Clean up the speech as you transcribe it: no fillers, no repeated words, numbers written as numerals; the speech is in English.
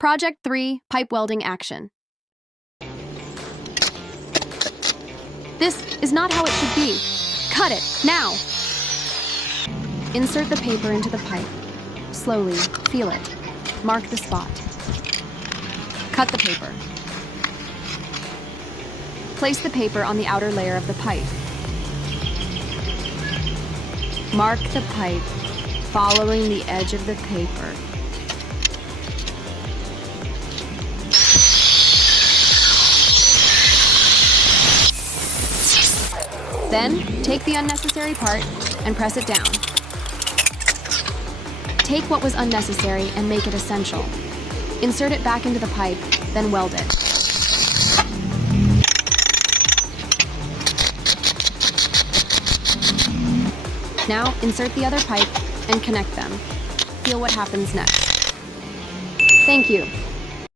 Project 3, Pipe Welding Action. This is not how it should be. Cut it, now! Insert the paper into the pipe. Slowly, feel it. Mark the spot. Cut the paper. Place the paper on the outer layer of the pipe. Mark the pipe, following the edge of the paper. Then, take the unnecessary part and press it down. Take what was unnecessary and make it essential. Insert it back into the pipe, then weld it. Now, insert the other pipe and connect them. Feel what happens next. Thank you.